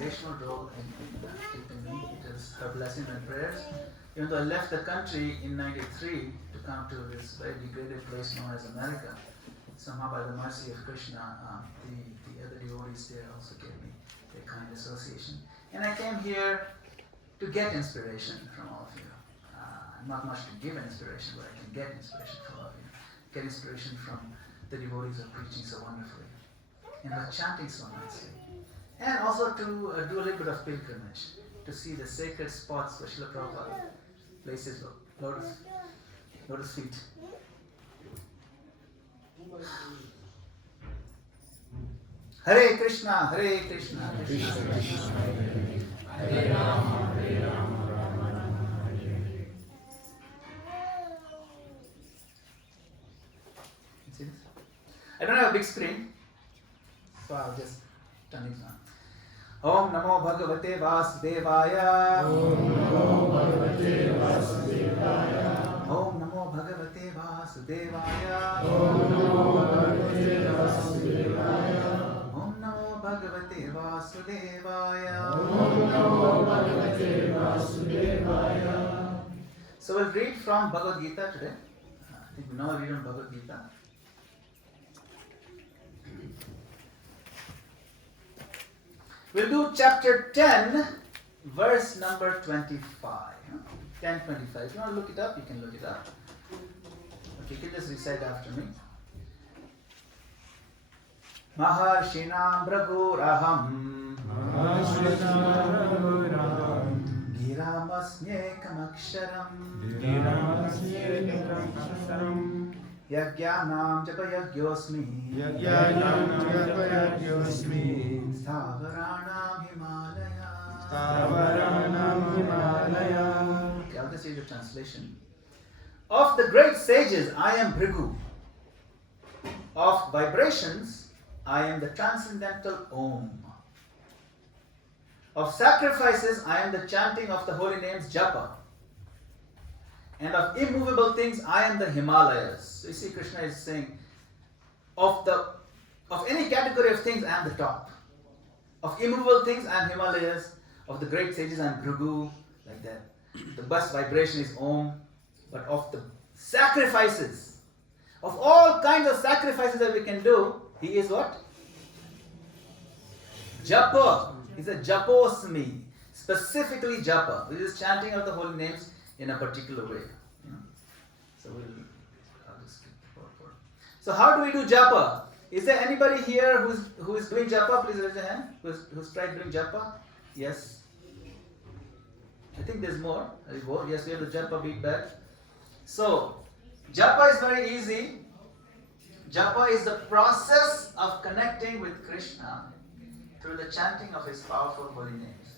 foundational role in keeping me. It is her blessing and prayers. Even though I left the country in '93 to come to this very degraded place known as America, somehow by the mercy of Krishna, the other devotees there also gave me a kind association. And I came here to get inspiration from all of you. Not much to give inspiration, but I can get inspiration from all of you. Get inspiration from the devotees who are preaching so wonderfully and who are chanting so nicely. And also to do a little bit of pilgrimage, to see the sacred spots where Srila Prabhupada places lotus feet. Hare Krishna, Hare Krishna, Krishna Krishna, Hare Rama, Hare Rama, Rama Rama, Hare Hare. See this? I don't have a big screen, so I'll just turn it on. Om Namo Bhagavate Vasudevaya. Om Namo Bhagavate Vasudevaya. Om Namo Bhagavate Vasudevaya. Om Namo Bhagavate Vasudevaya. Om Namo Bhagavate Vasudevaya. Om Namo Bhagavate Vasudevaya. So we'll read from Bhagavad Gita today. I think we now read on Bhagavad Gita. We'll do chapter 10, verse number 25. 10:25. If you want to look it up, you can look it up. Okay, you can just recite after me. Maharshinam Brahuraham Giramasmyekam Aksharam Yajnanam Japayagyosmi Stavaranam Himalaya. Okay, I'll just read the translation. Of the great sages, I am Bhrigu. Of vibrations, I am the transcendental Om. Of sacrifices, I am the chanting of the holy names Japa. And of immovable things, I am the Himalayas. So you see, Krishna is saying, of any category of things, I am the top. Of immovable things, I am Himalayas. Of the great sages, I am Bhrigu, like that. The best vibration is Om. But of the sacrifices, of all kinds of sacrifices that we can do, he is what? Japa. He's a Japosmi. Specifically Japa, which is chanting of the holy names in a particular way. So I'll just skip the part. So how do we do Japa? Is there anybody here who is doing Japa? Please raise your hand. Who's tried doing Japa? Yes. I think there's more. Yes, we have the Japa beat back. So, Japa is very easy. Japa is the process of connecting with Krishna through the chanting of his powerful holy names.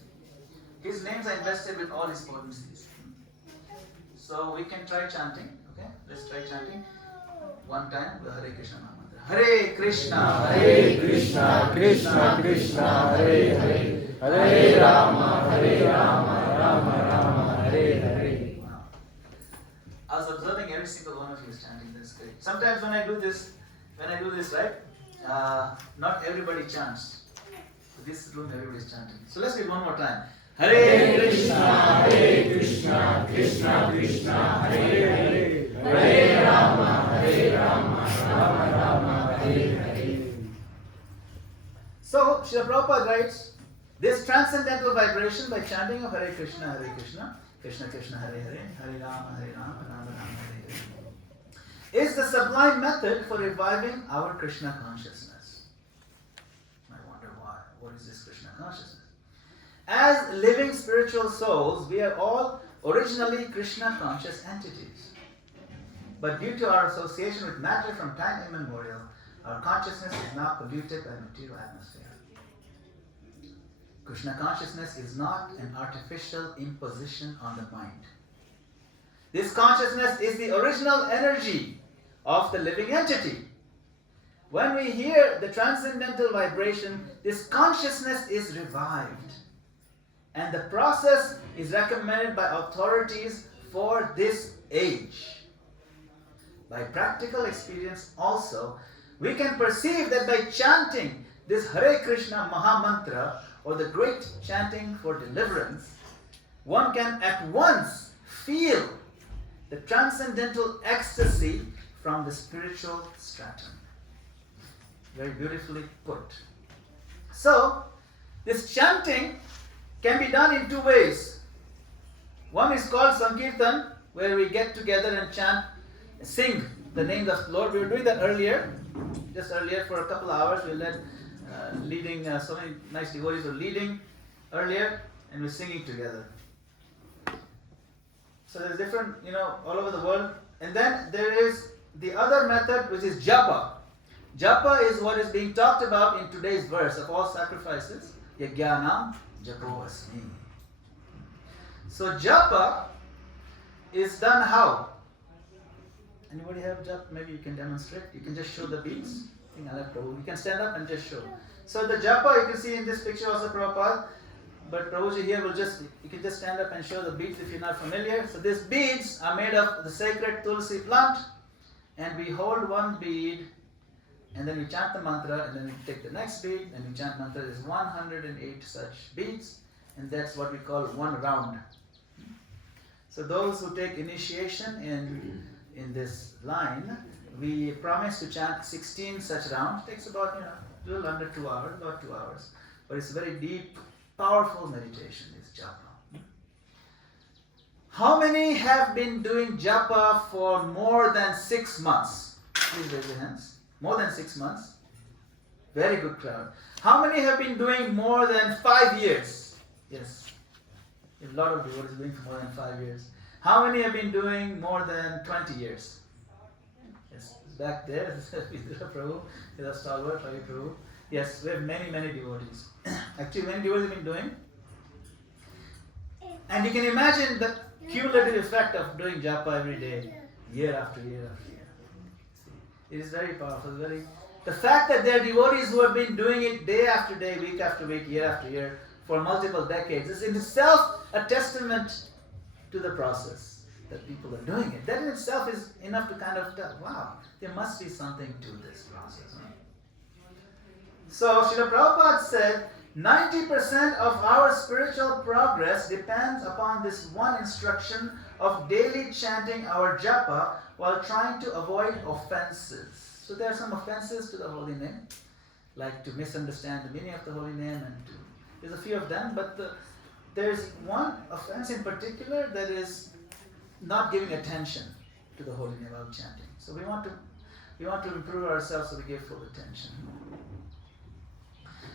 His names are invested with all his potencies. So we can try chanting. Okay, let's try chanting one time the Hare Krishna mantra. Hare Krishna, Hare Krishna, Krishna Krishna, Hare Hare, Hare Rama, Rama Rama, Hare Hare. Wow. I was observing every single one of you is chanting. That's great. Sometimes when I do this, right, not everybody chants. This room, everybody is chanting. So let's do it one more time. Hare Krishna, Krishna Krishna, Hare Hare, Hare Rama, Rama Rama, Hare Hare. So, Srila Prabhupada writes, this transcendental vibration by chanting of Hare Krishna, Krishna Krishna, Hare Hare, Hare Rama, Rama Rama, Hare Hare, is the sublime method for reviving our Krishna consciousness. I wonder why. What is this Krishna consciousness? As living spiritual souls, we are all originally Krishna conscious entities. But due to our association with matter from time immemorial, our consciousness is now polluted by material atmosphere. Krishna consciousness is not an artificial imposition on the mind. This consciousness is the original energy of the living entity. When we hear the transcendental vibration, this consciousness is revived. And the process is recommended by authorities for this age. By practical experience also, we can perceive that by chanting this Hare Krishna Maha Mantra, or the great chanting for deliverance, one can at once feel the transcendental ecstasy from the spiritual stratum. Very beautifully put. So, this chanting can be done in two ways. One is called Sankirtan, where we get together and chant, sing the name of the Lord. We were doing that earlier, just earlier for a couple of hours. We led leading, so many nice devotees were leading earlier, and we're singing together. So there's different, all over the world. And then there is the other method, which is Japa. Japa is what is being talked about in today's verse of all sacrifices. Yajnanam Japo Asmi. So Japa is done how? Anybody have Japa? Maybe you can demonstrate. You can just show the beads. I think I'll have Prabhu. You can stand up and just show. So the Japa, you can see in this picture also Prabhupada. But Prabhuji here you can just stand up and show the beads if you're not familiar. So these beads are made of the sacred Tulsi plant. And we hold one bead, and then we chant the mantra, and then we take the next bead, and we chant mantra. There's 108 such beads, and that's what we call one round. So those who take initiation in this line, we promise to chant 16 such rounds. It takes about a little under 2 hours, about 2 hours. But it's a very deep, powerful meditation, this japa. How many have been doing japa for more than 6 months? Please raise your hands. More than 6 months? Very good crowd. How many have been doing more than 5 years? Yes. A lot of devotees doing for more than 5 years. How many have been doing more than 20 years? Yes. Back there, Vidura Prabhu, is a stalwart, Ravi Prabhu. Yes, we have many, many devotees. Actually, many devotees have been doing. And you can imagine the cumulative effect of doing japa every day, year after year after year. See, it is very powerful. The fact that there are devotees who have been doing it day after day, week after week, year after year, for multiple decades, is in itself a testament to the process that people are doing it. That in itself is enough to kind of tell, wow, there must be something to this process. Huh? So, Srila Prabhupada said, 90% of our spiritual progress depends upon this one instruction of daily chanting our japa while trying to avoid offenses. So there are some offenses to the holy name, like to misunderstand the meaning of the holy name, and there's a few of them, but there's one offense in particular that is not giving attention to the holy name while chanting. So we want to improve ourselves, so we give full attention.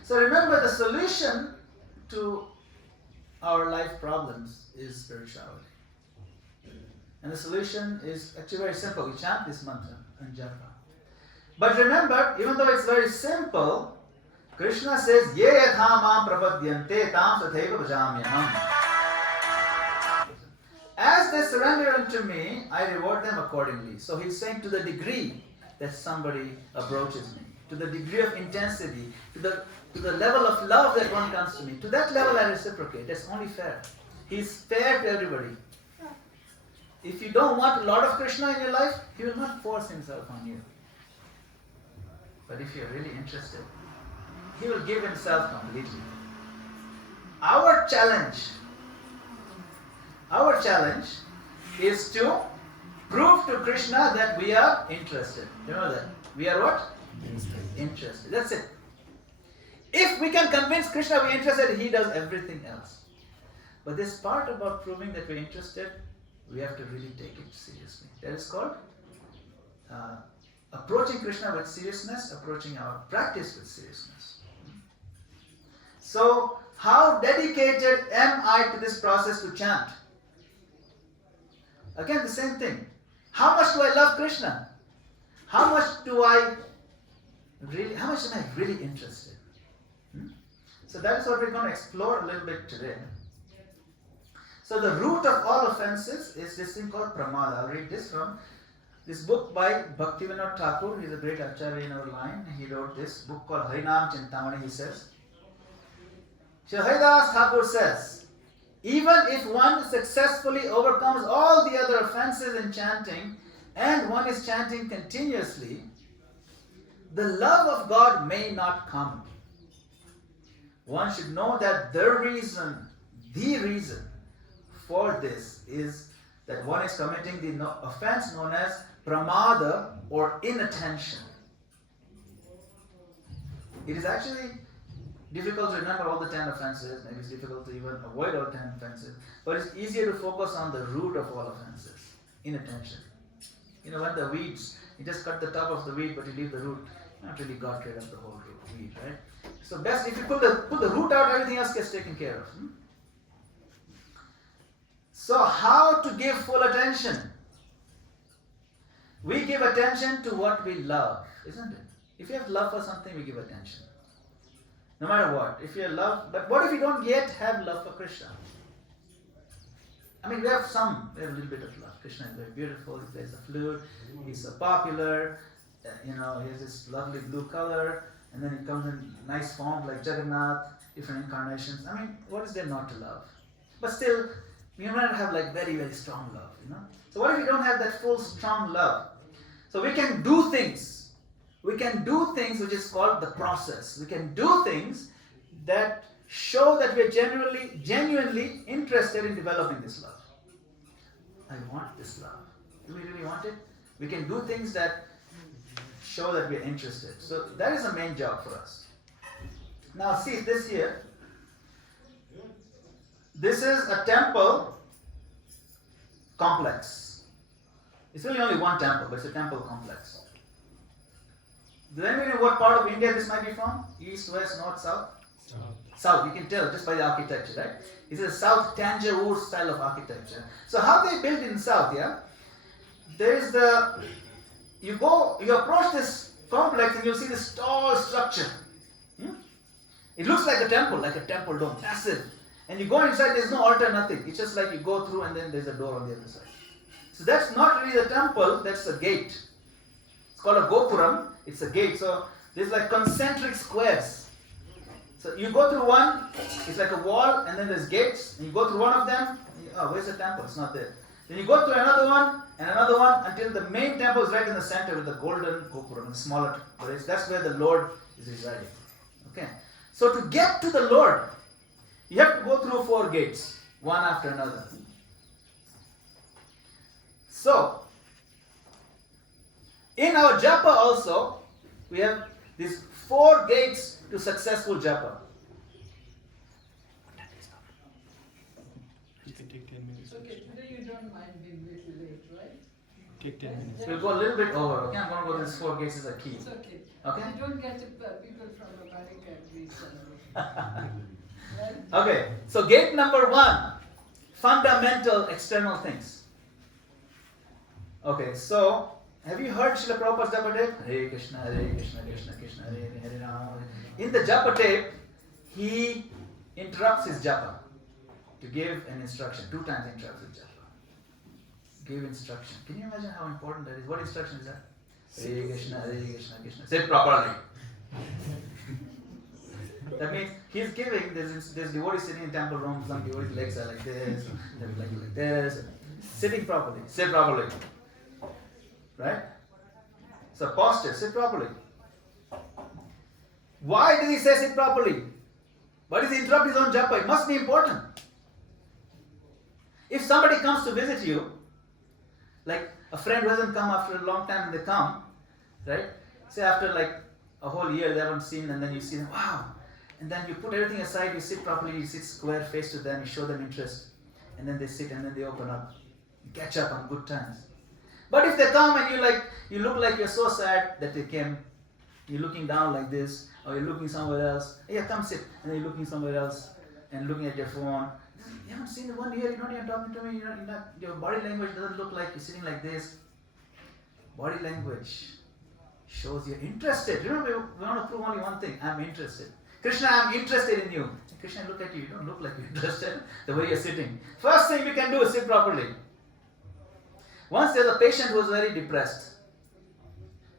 So remember, the solution to our life problems is spirituality. And the solution is actually very simple. We chant this mantra and japa. But remember, even though it's very simple, Krishna says, Ye yatha mam prapadyante tam sathaiva bhajamyaham. As they surrender unto me, I reward them accordingly. So he's saying, to the degree that somebody approaches me, to the degree of intensity, to the level of love that one comes to me, to that level I reciprocate. That's only fair. He's fair to everybody. If you don't want a lot of Krishna in your life, he will not force himself on you. But if you're really interested, he will give himself completely. Our challenge is to prove to Krishna that we are interested. You know that? We are what? Interested. That's it. If we can convince Krishna we're interested, he does everything else. But this part about proving that we're interested, we have to really take it seriously. That is called approaching Krishna with seriousness, approaching our practice with seriousness. So, how dedicated am I to this process to chant? Again, the same thing. How much do I love Krishna? How much am I really interested? So that is what we're going to explore a little bit today. So the root of all offenses is this thing called pramada. I'll read this from this book by Bhaktivinoda Thakur. He's a great acharya in our line. He wrote this book called Harinam Chintamani. He says, Haridas Thakur says, even if one successfully overcomes all the other offenses in chanting, and one is chanting continuously, the love of God may not come. one should know that the reason for this is that one is committing the offense known as pramada or inattention. It is actually difficult to remember all the 10 offenses, maybe it's difficult to even avoid all 10 offenses, but it's easier to focus on the root of all offenses, inattention. When the weeds, you just cut the top of the weed but you leave the root, you not really got rid of the whole weed, right? So best if you pull the root out, everything else gets taken care of. So how to give full attention? We give attention to what we love, isn't it? If you have love for something, we give attention. No matter what. If you have love, but what if you don't yet have love for Krishna? I mean, we have a little bit of love. Krishna is very beautiful, he plays the flute, he's so popular, he has this lovely blue color, and then he comes in nice forms like Jagannath, different incarnations. I mean, what is there not to love? But still, we might have very, very strong love, So what if we don't have that full, strong love? So we can do things. We can do things which is called the process. We can do things that show that we are genuinely interested in developing this love. I want this love. Do we really want it? We can do things that show that we are interested. So that is the main job for us. Now see this here. This is a temple complex. It's really only one temple, but it's a temple complex. Does anybody know what part of India this might be from? East, west, north, south? South. You can tell just by the architecture, right? This is a South Tanjore style of architecture. So how they built in South, yeah? There's you approach this complex and you'll see this tall structure. It looks like a temple dome, massive. And you go inside, there's no altar, nothing. It's just like you go through and then there's a door on the other side. So that's not really the temple, that's a gate. It's called a gopuram, it's a gate. So there's concentric squares. So you go through one, it's like a wall, and then there's gates. And you go through one of them, where's the temple? It's not there. Then you go through another one, and another one, until the main temple is right in the center with the golden gopuram, the smaller place. That's where the Lord is residing. Okay. So to get to the Lord, you have to go through 4 gates, one after another. So, in our japa also, we have these 4 gates to successful japa. You can take 10 minutes. Okay, today you don't mind being a little late, right? Take 10 minutes. We'll go a little bit over. Okay, I'm going to go to these 4 gates as a key. It's okay. Okay? You don't get people from America and Greece and right? Okay, so gate number 1, fundamental external things. Okay, so have you heard Srila Prabhupada's japa tape? Hare Krishna, Krishna Krishna, Hare Hare Rama. In the japa tape, he interrupts his japa to give an instruction. 2 times he interrupts his japa. Give instruction. Can you imagine how important that is? What instruction is that? Hare Krishna, Krishna. Say it properly. That means he's giving, there's devotees sitting in temple rooms, some devotees' legs are like this, they're like this, sitting properly, sit properly. Right? So posture, sit properly. Why did he say sit properly? Why does he interrupt his own japa? It must be important. If somebody comes to visit you, like a friend who hasn't come after a long time and they come, right? Say after a whole year they haven't seen, and then you see them, wow. And then you put everything aside, you sit properly, you sit square face to them, you show them interest. And then they sit and then they open up. You catch up on good times. But if they come and you look like you're so sad that they came, you're looking down like this, or you're looking somewhere else, yeah, come sit. And then you're looking somewhere else and looking at your phone. You haven't seen in 1 year, you're not even talking to me, your body language doesn't look like you're sitting like this. Body language shows you're interested. Remember, we want to prove only one thing, I'm interested. Krishna, I'm interested in you. And Krishna, look at you, you don't look like you're interested the way you're sitting. First thing we can do is sit properly. Once there's a patient who was very depressed.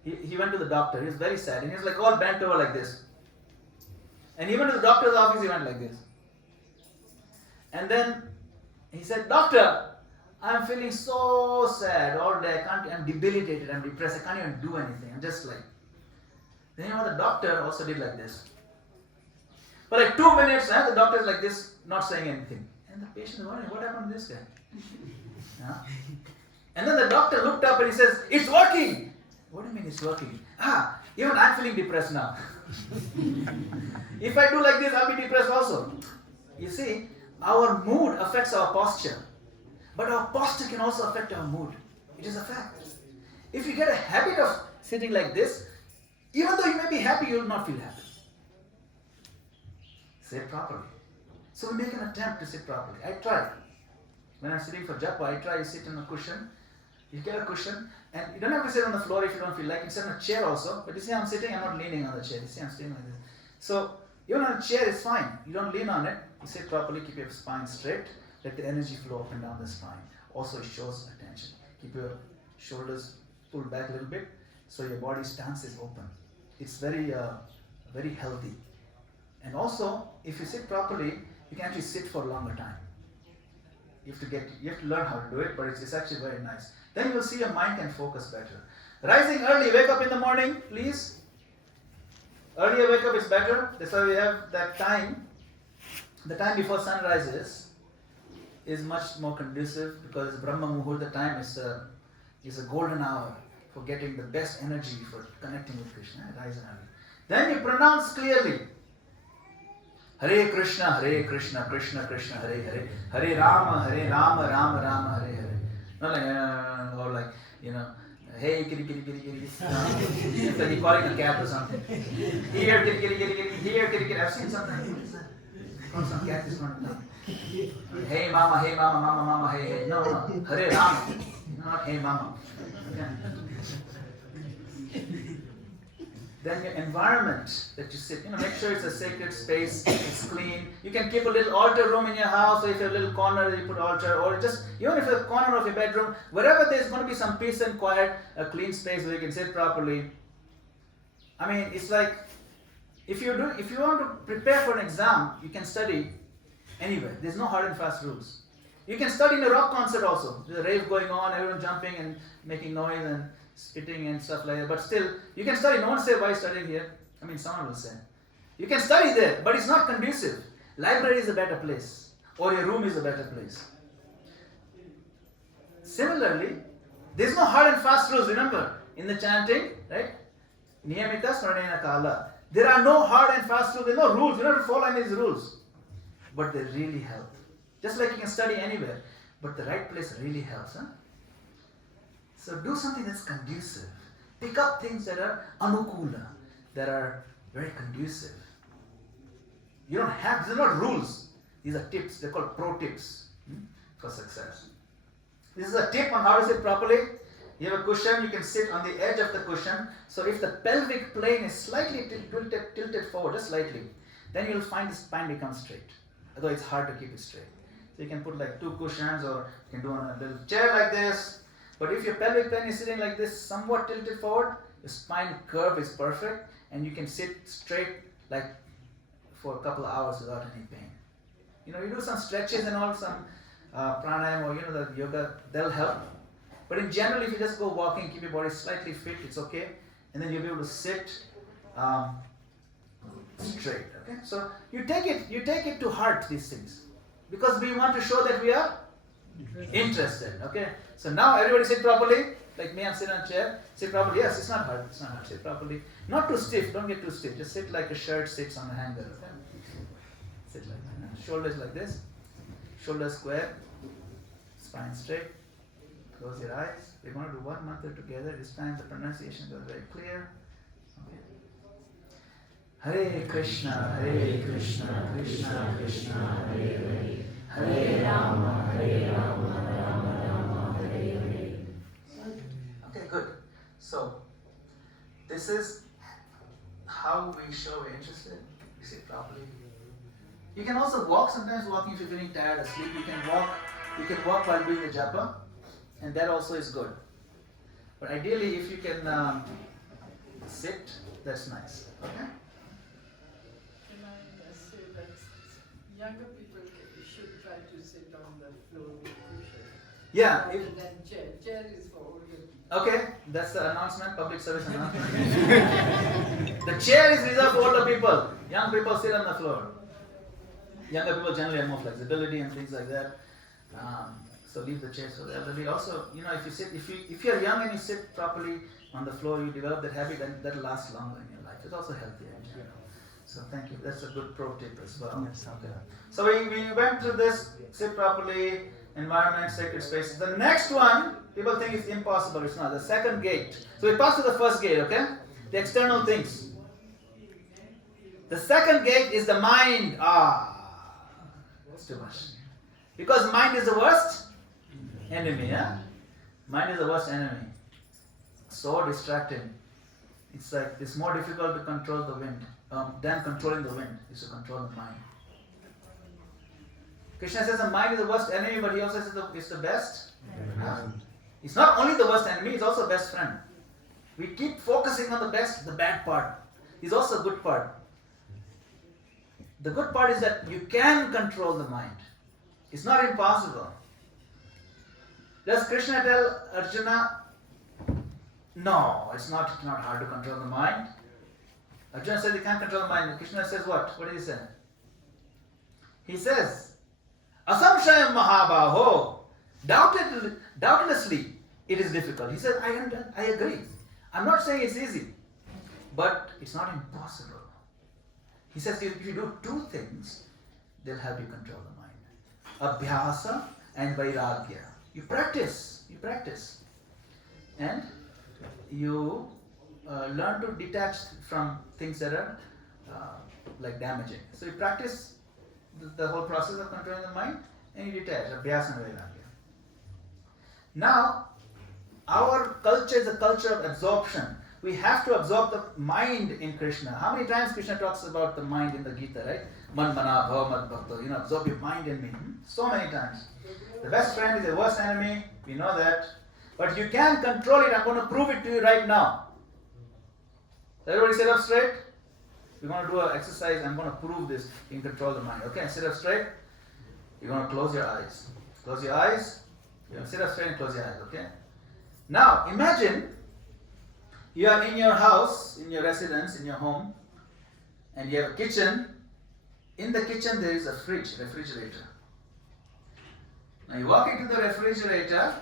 He went to the doctor, he was very sad, and he was all bent over like this. And he went to the doctor's office, he went like this. And then he said, Doctor, I'm feeling so sad all day, I'm debilitated, I'm depressed, I can't even do anything, I'm just like. Then the doctor also did like this. For like 2 minutes, the doctor is like this, not saying anything. And the patient is wondering, what happened to this guy? Yeah. And then the doctor looked up and he says, it's working! What do you mean it's working? Even I'm feeling depressed now. If I do like this, I'll be depressed also. You see, our mood affects our posture. But our posture can also affect our mood. It is a fact. If you get a habit of sitting like this, even though you may be happy, you will not feel happy. Sit properly. So we make an attempt to sit properly. I try. When I'm sitting for japa, I try to sit on a cushion. You get a cushion, and you don't have to sit on the floor if you don't feel like. You sit on a chair also. But you see, I'm sitting, I'm not leaning on the chair. You see, I'm sitting like this. So even on a chair is fine. You don't lean on it. You sit properly, keep your spine straight. Let the energy flow up and down the spine. Also, it shows attention. Keep your shoulders pulled back a little bit, so your body stance is open. It's very, very healthy. And also, if you sit properly, you can actually sit for a longer time. You have to learn how to do it, but it's actually very nice. Then you'll see your mind can focus better. Rising early, wake up in the morning, please. Earlier wake up is better. That's why we have that time. The time before sunrise is much more conducive, because Brahma Muhurta time is a golden hour for getting the best energy for connecting with Krishna. Rising early. Then you pronounce clearly. Hare Krishna, Krishna Krishna, Hare Hare, Hare Rama, Rama Rama, Hare Hare. Not like, or like, hey, kitty, kitty, kitty, kitty. It's like you're calling a cat or something. Here, kitty, kitty, kitty, kitty. Here, kitty, kitty. I've seen something. What is that? Call some cat is not done. Hey, mama, mama, hey, hey. No. Hare Rama. Not hey, mama. Okay. Then your environment that you sit, make sure it's a sacred space, it's clean. You can keep a little altar room in your house, or if you have a little corner, you put altar, or just, even if it's a corner of your bedroom, wherever there's going to be some peace and quiet, a clean space where you can sit properly. I mean, it's like, if you want to prepare for an exam, you can study anywhere. There's no hard and fast rules. You can study in a rock concert also. There's a rave going on, everyone jumping and making noise and spitting and stuff like that. But still, you can study. No one say, why studying here? I mean, someone will say. You can study there, but it's not conducive. Library is a better place. Or your room is a better place. Similarly, there's no hard and fast rules. Remember, in the chanting, right? Niyamita smaranena kala. There are no hard and fast rules. There are no rules. You don't have to follow any of these rules. But they really help. Just like you can study anywhere. But the right place really helps. So do something that's conducive. Pick up things that are anukula, that are very conducive. You don't have, these are not rules. These are tips. They're called pro tips for success. This is a tip on how to sit properly. You have a cushion, you can sit on the edge of the cushion. So if the pelvic plane is slightly tilted forward, just slightly, then you'll find the spine becomes straight. Although it's hard to keep it straight. So you can put like 2 cushions, or you can do on a little chair like this. But if your pelvic plane is sitting like this, somewhat tilted forward, the spine curve is perfect, and you can sit straight like for a couple of hours without any pain. You do some stretches and all, some pranayama, or the yoga, they'll help. But in general, if you just go walking, keep your body slightly fit, it's okay, and then you'll be able to sit straight. Okay, so you take it to heart, these things, because we want to show that we are interested. Okay, so now everybody sit properly. Like me, I'm sitting on a chair. Sit properly. Yes, it's not hard. It's not hard. Sit properly. Not too stiff. Don't get too stiff. Just sit like a shirt sits on a hanger. Okay? Sit like that. Shoulders like this. Shoulders square. Spine straight. Close your eyes. We're going to do one mantra together. This time the pronunciation is very clear. Okay. Hare Krishna, Krishna Krishna, Hare Hare. Hare Rama, Rama Rama, Hare Hare. Okay, good. So, this is how we show we're interested. We sit properly. You can also walk. Sometimes walking, if you're feeling tired or asleep, you can walk while doing the japa, and that also is good. But ideally, if you can sit, that's nice. Okay? Can I say that younger people should try to sit on the floor with cushion? Yeah. Rather than chair. Chair is for older people. Okay, that's the announcement, public service announcement. The chair is reserved for older people. Young people sit on the floor. Younger people generally have more flexibility and things like that. So leave the chairs for the elderly. Also, if you're young and you sit properly on the floor, you develop that habit, and that lasts longer in your life. It's also healthier. So thank you. That's a good pro tip as well. Yes. Okay. So we went through this: sit properly, environment, sacred spaces. The next one, people think it's impossible. It's not. The second gate. So we passed to the first gate. Okay, the external things. The second gate is the mind. That's too much. Because mind is the worst enemy. Yeah, mind is the worst enemy. So distracting. It's like it's more difficult to control the wind than controlling the wind is to control the mind. Krishna says the mind is the worst enemy, but he also says it's the best. It's not only the worst enemy; it's also best friend. We keep focusing on the bad part. It's also a good part. The good part is that you can control the mind. It's not impossible. Does Krishna tell Arjuna, no, it's not hard to control the mind? Arjuna says he can't control the mind. Krishna says what? What did he say? He says, Asamshayam Mahabaho, doubtlessly it is difficult. He says, I agree. I'm not saying it's easy, but it's not impossible. He says if you do two things, they'll help you control the mind. Abhyasa and Vairagya. You practice. And you learn to detach from things that are like damaging. So you practice the whole process of controlling the mind and you detach. Abhyasa and Vairagya. Now, our culture is a culture of absorption. We have to absorb the mind in Krishna. How many times Krishna talks about the mind in the Gita, right? Man mana bhava mad bhakta. Absorb your mind in me. So many times. The best friend is the worst enemy. We know that. But you can control it. I'm going to prove it to you right now. So everybody sit up straight. We're going to do an exercise. I'm going to prove this. You can control the mind. Okay, sit up straight. You're going to close your eyes. Close your eyes. You're going to sit up straight and close your eyes. Okay? Now, imagine you are in your house, in your residence, in your home, and you have a kitchen. In the kitchen there is a refrigerator. Now you walk into the refrigerator,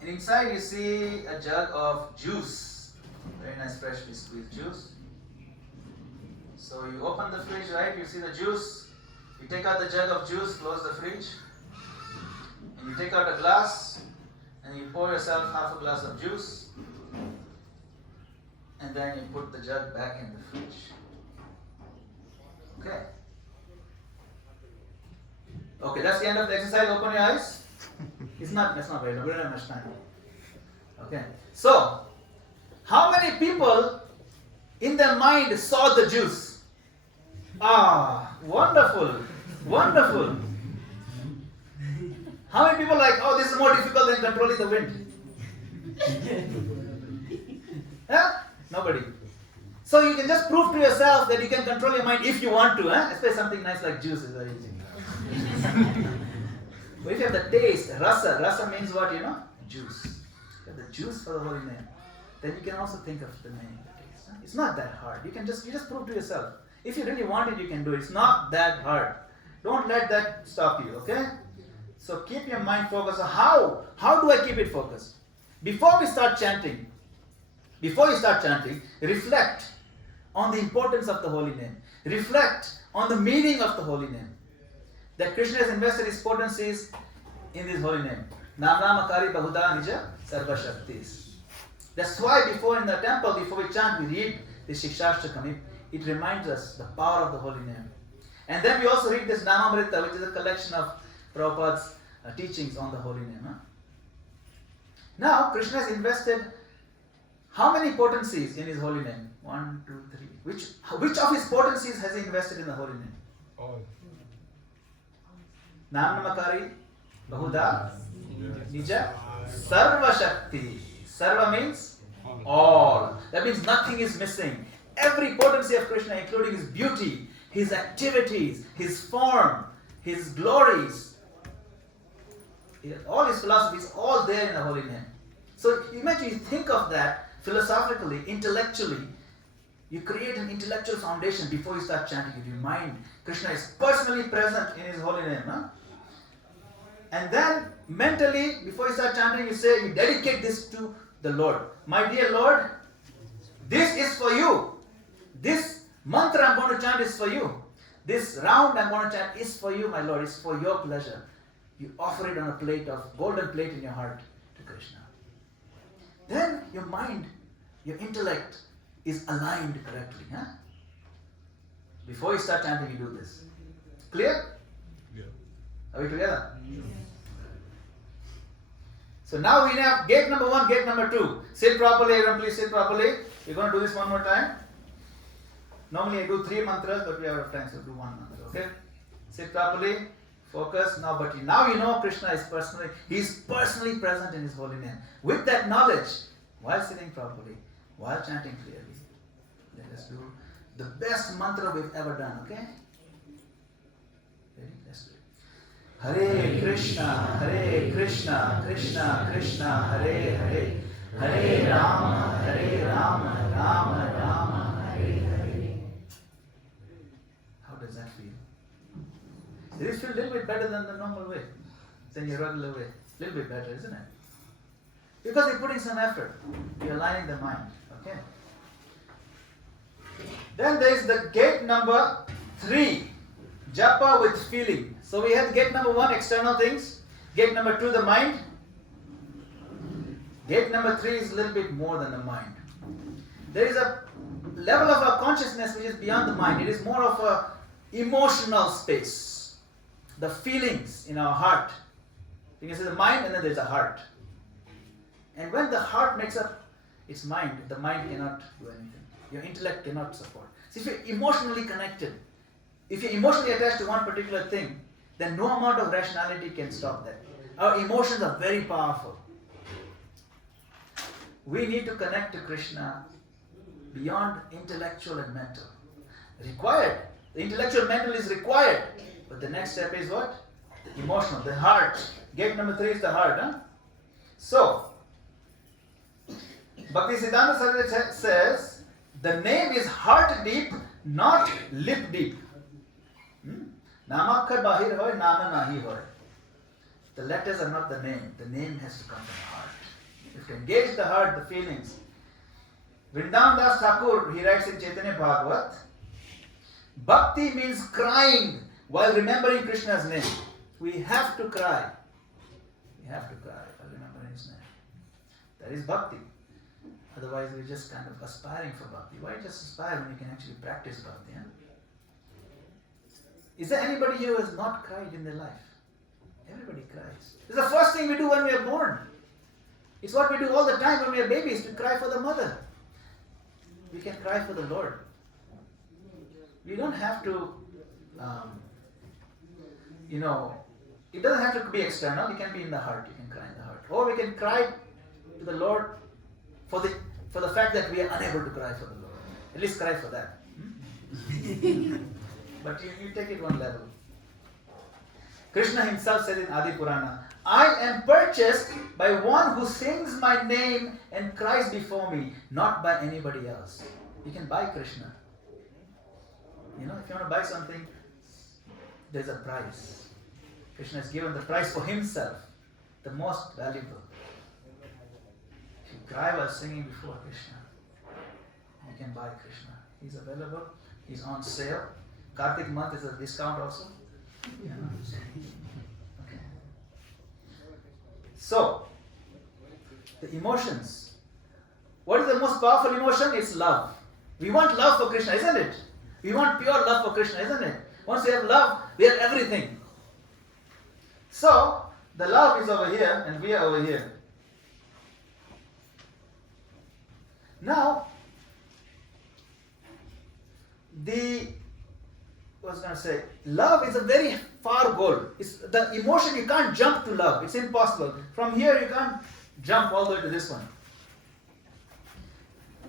and inside you see a jug of juice. Very nice freshly squeezed juice. So you open the fridge, right? You see the juice. You take out the jug of juice, close the fridge, and you take out a glass, and you pour yourself half a glass of juice, and then you put the jug back in the fridge. Okay. Okay, that's the end of the exercise. Open your eyes. That's not very long. We don't have much time. Okay. So, how many people in their mind saw the juice? Wonderful. Wonderful. How many people like, this is more difficult than controlling the wind? Yeah? Nobody. So you can just prove to yourself that you can control your mind if you want to. Especially something nice like juice is very easy. But if you have the taste, rasa means what, Juice. If you have the juice for the holy name, then you can also think of the name, the taste. It's not that hard. You just prove to yourself. If you really want it, you can do it. It's not that hard. Don't let that stop you, okay? So keep your mind focused. So how do I keep it focused? Before you start chanting, reflect on the importance of the holy name. Reflect on the meaning of the holy name. That Krishna has invested his potencies in this holy name. Namnamakari Bahuda Nija Sarva Shaktis. That's why before in the temple, before we chant, we read the Shikshashtakam. It reminds us the power of the holy name. And then we also read this Namamrita, which is a collection of Prabhupada's teachings on the holy name. Now, Krishna has invested how many potencies in his holy name? 1, 2, 3. Which of his potencies has he invested in the holy name? All. Namnamakari Bahuda Nija Sarva Shakti. Sarva means all. That means nothing is missing. Every potency of Krishna, including his beauty, his activities, his form, his glories, all his philosophies, all there in the holy name. So imagine you think of that philosophically, intellectually, You create an intellectual foundation before you start chanting it. Your mind, Krishna is personally present in His holy name. Huh? And then mentally, before you start chanting, you dedicate this to the Lord. My dear Lord, this is for you. This mantra I'm going to chant is for you. This round I'm going to chant is for you, my Lord. It's for your pleasure. You offer it on a plate of golden plate in your heart to Krishna. Then your mind, your intellect is aligned correctly. Huh? Before you start chanting, you do this. Clear? Yeah. Are we together? So now we have gate number 1, gate number 2. Sit properly, everyone please sit properly. We're going to do this one more time. Normally I do 3 mantras, but we are out of time, so do 1 mantra, okay? Sit properly, focus. Now you know Krishna is personally present in His holy name. With that knowledge, while sitting properly, while chanting clearly, let us do the best mantra we've ever done, okay? Ready? Let's do it. Hare Krishna, Krishna Krishna, Hare Hare, Hare Rama, Rama Rama, Hare Hare. How does that feel? Does it feel a little bit better than the normal way? Than your regular way? A little bit better, isn't it? Because you're putting some effort. You're aligning the mind. Okay? Then there is the gate number 3. Japa with feeling. So we have gate number 1, external things. Gate number 2, the mind. Gate number 3 is a little bit more than the mind. There is a level of our consciousness which is beyond the mind. It is more of a emotional space. The feelings in our heart. You can say the mind and then there's a heart. And when the heart makes up its mind, the mind cannot do anything. Your intellect cannot support. So if you're emotionally connected, if you're emotionally attached to one particular thing, then no amount of rationality can stop that. Our emotions are very powerful. We need to connect to Krishna beyond intellectual and mental. Required. The intellectual mental is required. But the next step is what? The emotional, the heart. Gate number 3 is the heart. Huh? So, Bhaktisiddhanta Saraswati says, the name is heart deep, not lip deep. Namakkar bahir hoy, nama nahi hoy. The letters are not the name. The name has to come from the heart. If you engage the heart, the feelings. Vrindavan Das Thakur, he writes in Chaitanya Bhagavat, Bhakti means crying while remembering Krishna's name. We have to cry. We have to cry while remembering His name. That is Bhakti. Otherwise, we're just kind of aspiring for Bhakti. Why just aspire when you can actually practice Bhakti? Huh? Is there anybody here who has not cried in their life? Everybody cries. It's the first thing we do when we are born. It's what we do all the time when we are babies, to cry for the mother. We can cry for the Lord. We don't have to, it doesn't have to be external. It can be in the heart. You can cry in the heart. Or we can cry to the Lord for the fact that we are unable to cry for the Lord. At least cry for that. But you take it one level. Krishna himself said in Adi Purana, I am purchased by one who sings my name and cries before me, not by anybody else. You can buy Krishna. If you want to buy something, there's a price. Krishna has given the price for himself, the most valuable. If you cry while singing before Krishna, you can buy Krishna. He's available. He's on sale. Kartik month is a discount also. Yeah. Okay. So, the emotions. What is the most powerful emotion? It's love. We want love for Krishna, isn't it? We want pure love for Krishna, isn't it? Once we have love, we have everything. So, the love is over here and we are over here. Now, love is a very far goal. It's the emotion, you can't jump to love. It's impossible. From here, you can't jump all the way to this one.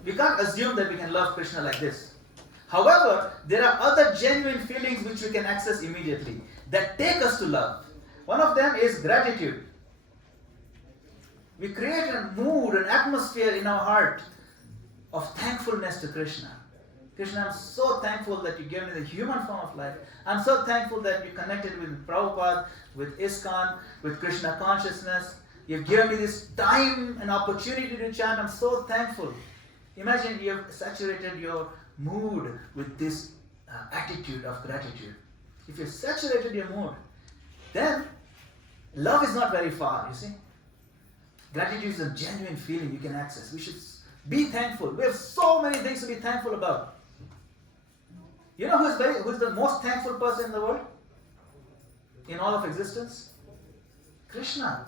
We can't assume that we can love Krishna like this. However, there are other genuine feelings which we can access immediately that take us to love. One of them is gratitude. We create a mood, an atmosphere in our heart of thankfulness to Krishna. Krishna, I'm so thankful that you gave me the human form of life. I'm so thankful that you connected with Prabhupada, with ISKCON, with Krishna consciousness. You've given me this time and opportunity to chant. I'm so thankful. Imagine you have saturated your mood with this attitude of gratitude. If you've saturated your mood, then love is not very far, you see. Gratitude is a genuine feeling you can access. We should be thankful. We have so many things to be thankful about. You know who's the most thankful person in the world? In all of existence? Krishna.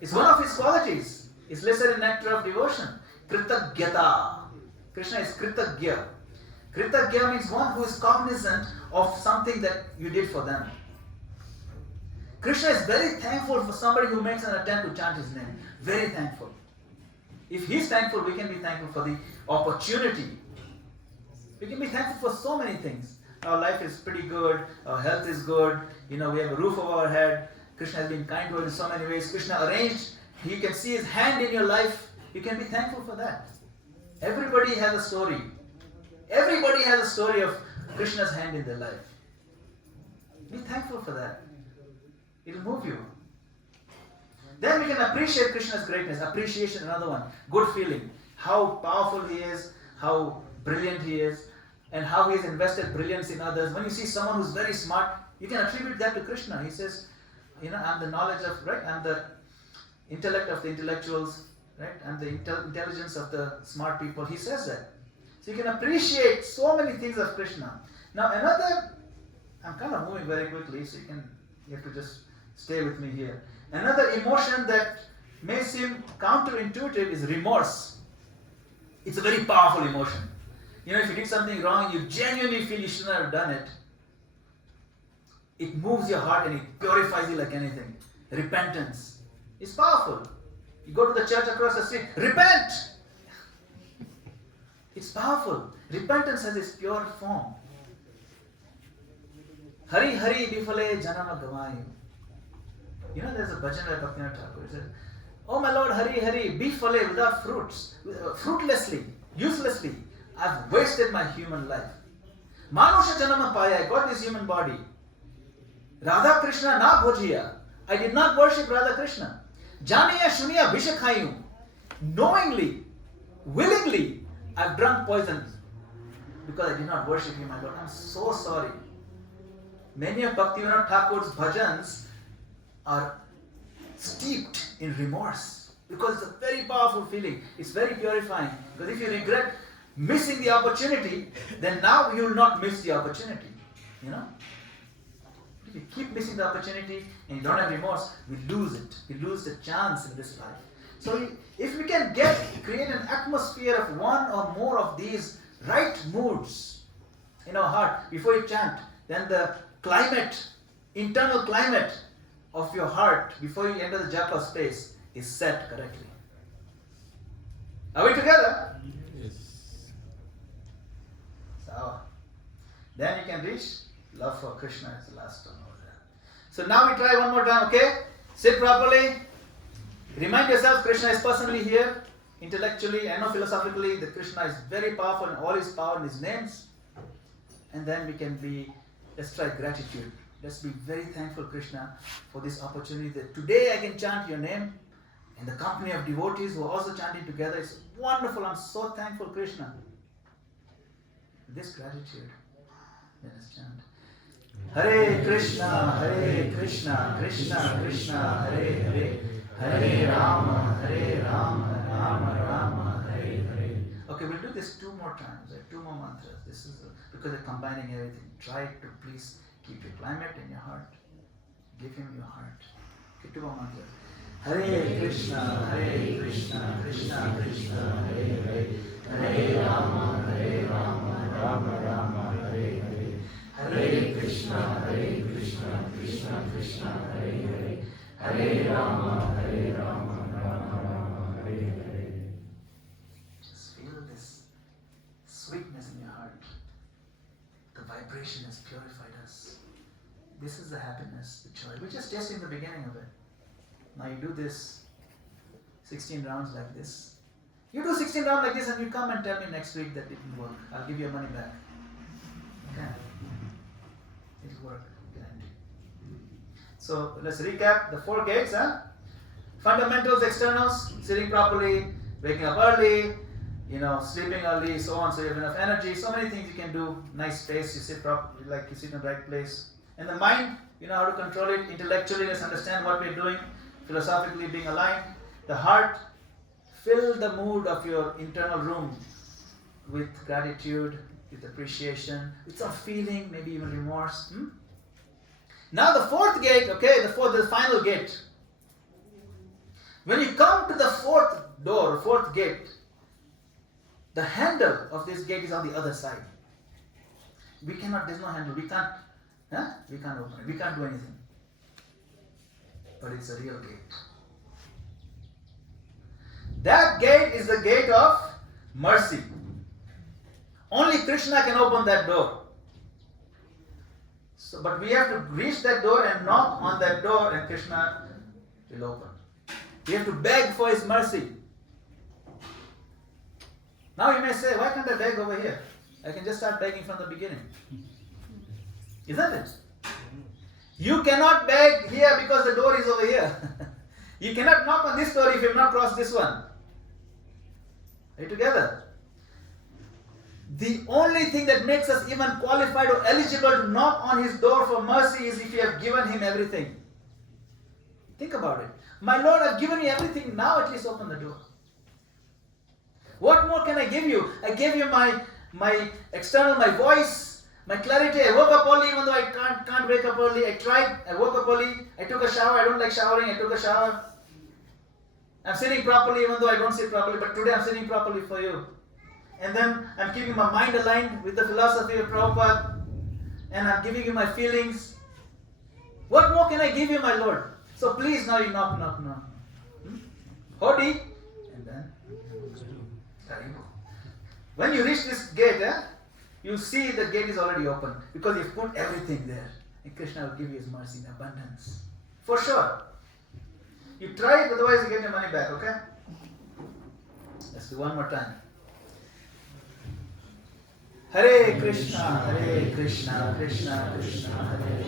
It's one of his qualities. It's listed in Nectar of Devotion. Kritagyata. Krishna is Kritagya. Kritagya means one who is cognizant of something that you did for them. Krishna is very thankful for somebody who makes an attempt to chant his name. Very thankful. If he's thankful, we can be thankful for the opportunity. We can be thankful for so many things. Our life is pretty good. Our health is good. We have a roof over our head. Krishna has been kind to us in so many ways. Krishna arranged. You can see his hand in your life. You can be thankful for that. Everybody has a story. Everybody has a story of Krishna's hand in their life. Be thankful for that. It will move you. Then we can appreciate Krishna's greatness. Appreciation, another one. Good feeling. How powerful he is, how brilliant he is, and how he has invested brilliance in others. When you see someone who's very smart, you can attribute that to Krishna. He says, I'm the knowledge of, right? I'm the intellect of the intellectuals, right? I'm the intelligence of the smart people. He says that. So you can appreciate so many things of Krishna. Now I'm kind of moving very quickly, so you have to just stay with me here. Another emotion that may seem counterintuitive is remorse. It's a very powerful emotion. If you did something wrong and you genuinely feel you shouldn't have done it, it moves your heart and it purifies you like anything. Repentance is powerful. You go to the church across the street, repent! It's powerful. Repentance has its pure form. Hari Hari Bifale Janama-gopāla. There's a bhajan by Bhaktivinoda Thakur. It says, Oh my Lord, Hari Hari, Bifale, without fruits, fruitlessly, uselessly, I've wasted my human life. Manusha Janama Paya, I got this human body. Radha Krishna na bhojiya. I did not worship Radha Krishna. Janiya Shuniya Vishakhayu. Knowingly, willingly, I've drunk poison because I did not worship him, my Lord. I'm so sorry. Many of Bhaktivinoda Thakur's bhajans are steeped in remorse because it's a very powerful feeling. It's very purifying. Because if you regret missing the opportunity, then now you will not miss the opportunity. If you keep missing the opportunity and you don't have remorse, we lose it. We lose the chance in this life. So if we can create an atmosphere of one or more of these right moods in our heart before you chant, then the internal climate of your heart before you enter the japa space is set correctly. Are we together? Yes. So, then you can reach love for Krishna is the last one over there. So now we try one more time, okay? Sit properly. Remind yourself Krishna is personally here. Intellectually, I know philosophically that Krishna is very powerful in all his power in his names. And then we can let's try gratitude. Let's be very thankful, Krishna, for this opportunity that today I can chant your name in the company of devotees who are also chanting together. It's wonderful. I'm so thankful, Krishna. With this gratitude, let us chant. Hare Krishna, Krishna Krishna, Hare Hare, Hare Rama, Rama Rama, Hare Hare. Okay, we'll do this 2 more times, 2 more mantras. This is because they're combining everything. Try to please keep your climate in your heart. Give him your heart. Okay, 2 more mantras. Hare Krishna, Krishna Krishna, Hare Hare, Hare Rama, Rama Rama, Hare Hare. Hare Krishna, Krishna Krishna, Hare Hare, Hare Rama, Rama Rama, Hare Hare. Just feel this sweetness in your heart. The vibration has purified us. This is the happiness, the joy. We're just in the beginning of it. Now you do this 16 rounds like this. You do 16 rounds like this and you come and tell me next week that it didn't work. I'll give you your money back. Okay. It'll work. Guarantee. So let's recap the 4 gates. Fundamentals, externals, sitting properly, waking up early, sleeping early, so on, so you have enough energy. So many things you can do. Nice space, you sit properly, like you sit in the right place. And the mind, you know how to control it. Intellectually, let's understand what we're doing. Philosophically, being aligned. The heart, fill the mood of your internal room with gratitude, with appreciation, with some feeling, maybe even remorse. Now the 4th gate, the final gate. When you come to the 4th door, 4th gate, the handle of this gate is on the other side. There's no handle. We can't open it. We can't do anything. But it's a real gate. That gate is the gate of mercy. Only Krishna can open that door. But we have to reach that door and knock on that door and Krishna will open. We have to beg for His mercy. Now you may say, why can't I beg over here? I can just start begging from the beginning. Isn't it? You cannot beg here because the door is over here. You cannot knock on this door if you have not crossed this one. Are you together? The only thing that makes us even qualified or eligible to knock on His door for mercy is if we have given Him everything. Think about it. My Lord, I've given you everything. Now at least open the door. What more can I give you? I gave you my external, my voice, my clarity. I woke up early even though I can't wake up early. I tried. I woke up early. I took a shower. I don't like showering. I took a shower. I'm sitting properly even though I don't sit properly. But today I'm sitting properly for you. And then I'm keeping my mind aligned with the philosophy of Prabhupada. And I'm giving you my feelings. What more can I give you, my Lord? So please now you knock. Hodi. And then Karibu. When you reach this gate, you see the gate is already open. Because you've put everything there. And Krishna will give you His mercy in abundance. For sure. You try it, otherwise you get your money back, okay? Let's do one more time. Hare Krishna, Krishna Krishna, Hare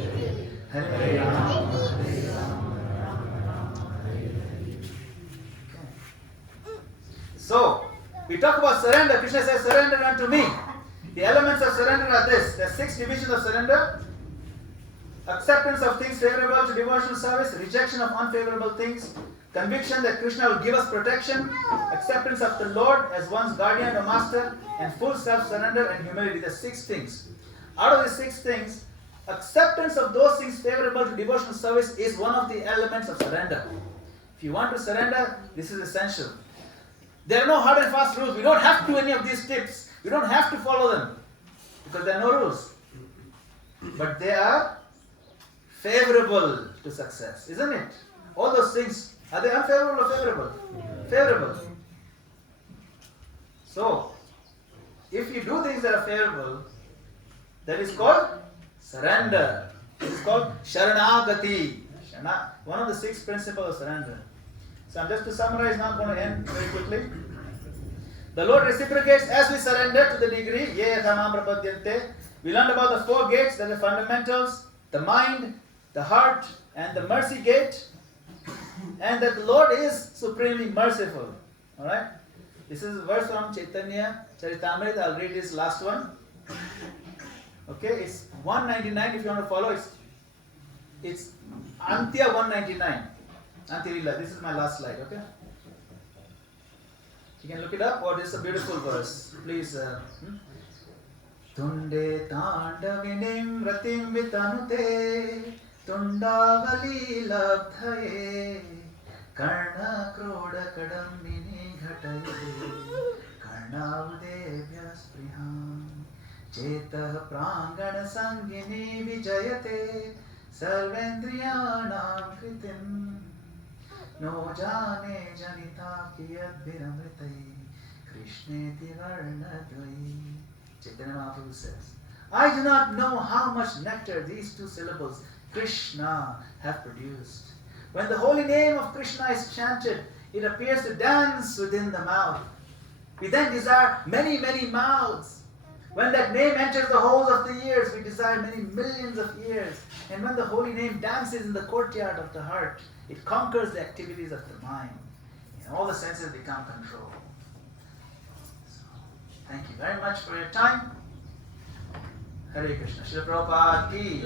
Hare, Hare Rama, Hare Rama, Hare Hare. So, we talk about surrender. Krishna says, surrender unto me. The elements of surrender are this. There are 6 divisions of surrender. Acceptance of things favorable to devotional service, rejection of unfavorable things, conviction that Krishna will give us protection, acceptance of the Lord as one's guardian or master, and full self-surrender and humility. The 6 things. Out of the 6 things, acceptance of those things favorable to devotional service is one of the elements of surrender. If you want to surrender, this is essential. There are no hard and fast rules. We don't have to do any of these tips. We don't have to follow them because there are no rules. But they are favorable to success, isn't it? All those things, are they unfavorable or favorable? Favorable. So, if you do things that are favorable, that is called surrender. It is called Sharanagati. One of the 6 principles of surrender. So I'm just to summarize now, I'm going to end very quickly. The Lord reciprocates as we surrender to the degree. Ye yathamam prapadyante. We learned about the 4 gates, that are the fundamentals, the mind, the heart, and the mercy gate. And that the Lord is supremely merciful. Alright? This is a verse from Chaitanya Charitamrita. I'll read this last one. Okay, it's 199 if you want to follow. It's Antya 199. Antirila. This is my last slide, okay? You can look it up, or this is a beautiful verse. Please. Tunde tandavinim ratim vitanute tundavali labdhaye karna kroda kadambini ghataye karnavudebhya spriham chetah prangana sangini vijayate sarvendriyanam kritim no jane janita kiyadviramritai krishneti varnadvai. Chaitanya Mahaprabhu says, I do not know how much nectar these 2 syllables, Krishna, have produced. When the holy name of Krishna is chanted, it appears to dance within the mouth. We then desire many, many mouths. When that name enters the holes of the ears, we desire many millions of ears. And when the holy name dances in the courtyard of the heart, it conquers the activities of the mind. And all the senses become controlled. So, thank you very much for your time. Hare Krishna. Srila Prabhupada ki.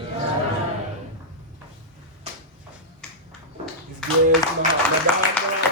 His grace, Madana.